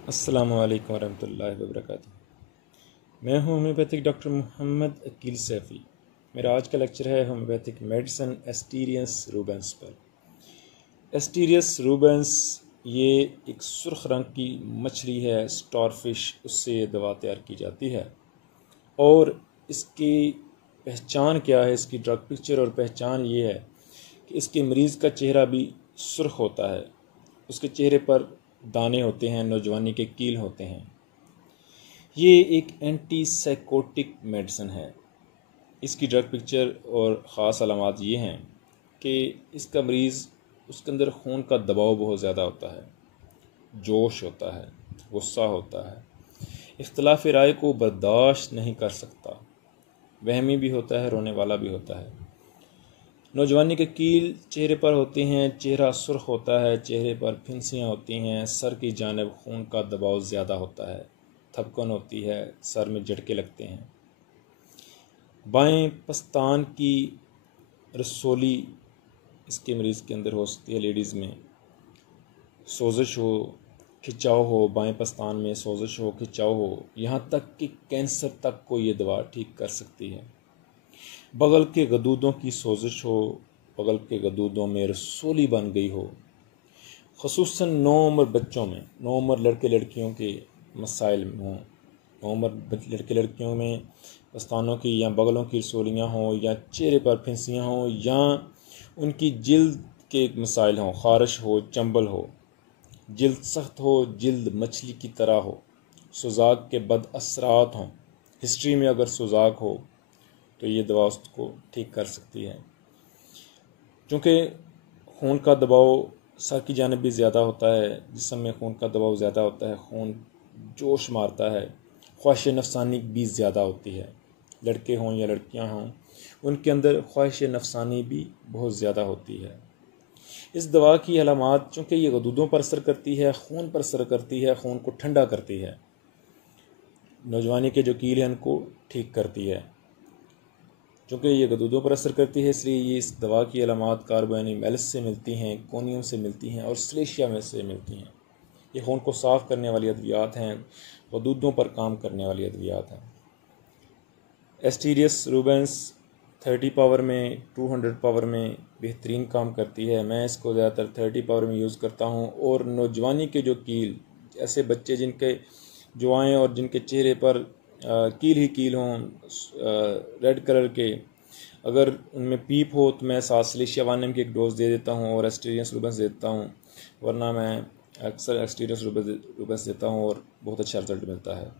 अस्सलामु अलैकुम वरहमतुल्लाहि वबरकातुहू। मैं हूँ होम्योपैथिक डॉक्टर मोहम्मद अकील सैफ़ी। मेरा आज का लेक्चर है होम्योपैथिक मेडिसिन एस्टीरियस रूबेंस पर। एस्टीरियस रूबेंस ये एक सुर्ख रंग की मछली है, स्टारफिश, उससे ये दवा तैयार की जाती है। और इसकी पहचान क्या है, इसकी ड्रग पिक्चर और पहचान ये है कि इसके मरीज़ का चेहरा भी सुर्ख होता है, उसके चेहरे पर दाने होते हैं, नौजवानी के कील होते हैं। ये एक एंटीसाइकोटिक मेडिसिन है। इसकी ड्रग पिक्चर और ख़ास अलामात ये हैं कि इसका मरीज़, उसके अंदर खून का दबाव बहुत ज़्यादा होता है, जोश होता है, गुस्सा होता है, इख्तिलाफ राय को बर्दाश्त नहीं कर सकता, वहमी भी होता है, रोने वाला भी होता है। नौजवानी के कील चेहरे पर होते हैं, चेहरा सुर्ख होता है, चेहरे पर फिंसियाँ होती हैं, सर की जानिब खून का दबाव ज़्यादा होता है, थपकन होती है, सर में झटके लगते हैं। बाएं पस्तान की रसोली इसके मरीज़ के अंदर हो सकती है। लेडीज़ में सोजिश हो, खिंचाव हो, बाएं पस्तान में सोजिश हो, खिंचाव हो, यहाँ तक कि कैंसर तक को ये दवा ठीक कर सकती है। बगल के गदूदों की सोजिश हो, बगल के गदूदों में रसोली बन गई हो, ख़ुसूसन नौउम्र बच्चों में, नौउम्र लड़के लड़कियों के मसाइल हों, नौउम्र लड़के लड़कियों में पस्तानों की या बगलों की रसोलियाँ हों, या चेहरे पर फिंसियाँ हों, या उनकी जिल्द के मसाइल हों, ख़ारिश हो, चंबल हो, जिल्द सख्त हो, जिल्द मछली की तरह हो, सुजाक के बद असरात हों, हिस्ट्री में अगर सुजाक हो तो ये दवा उसको ठीक कर सकती है। क्योंकि खून का दबाव सर की जानिब भी ज़्यादा होता है, जिस्म में खून का दबाव ज़्यादा होता है, खून जोश मारता है, ख्वाहिश नफसानी भी ज़्यादा होती है। लड़के हों या लड़कियां हों, उनके अंदर ख्वाहिश नफसानी भी बहुत ज़्यादा होती है। इस दवा की अलामात, चूँकि ये गदूदों पर असर करती है, खून पर असर करती है, खून को ठंडा करती है, नौजवानी के जो कील हैं उनको ठीक करती है। चूँकि ये गदूदों पर असर करती है, इसलिए ये इस दवा की अलामात कार्बोनिमेलिस से मिलती हैं, कोनियम से मिलती हैं और स्लेशिया में से मिलती हैं। ये खून को साफ़ करने वाली अद्वियात हैं, गदूदों पर काम करने वाली अद्वियात हैं। एस्टीरियस रूबेंस 30 पावर में, 200 पावर में बेहतरीन काम करती है। मैं इसको ज़्यादातर 30 पावर में यूज़ करता हूँ। और नौजवानी के जो कील, ऐसे बच्चे जिनके जो आएँ और जिनके चेहरे पर कील ही कील हों, रेड कलर के, अगर उनमें पीप हो तो मैं साथ सिलिशिया वानियम की एक डोज दे देता हूँ और एस्टीरियस रूबेंस देता हूँ, वरना मैं अक्सर एस्टीरियस रूबेंस देता हूँ और बहुत अच्छा रिजल्ट मिलता है।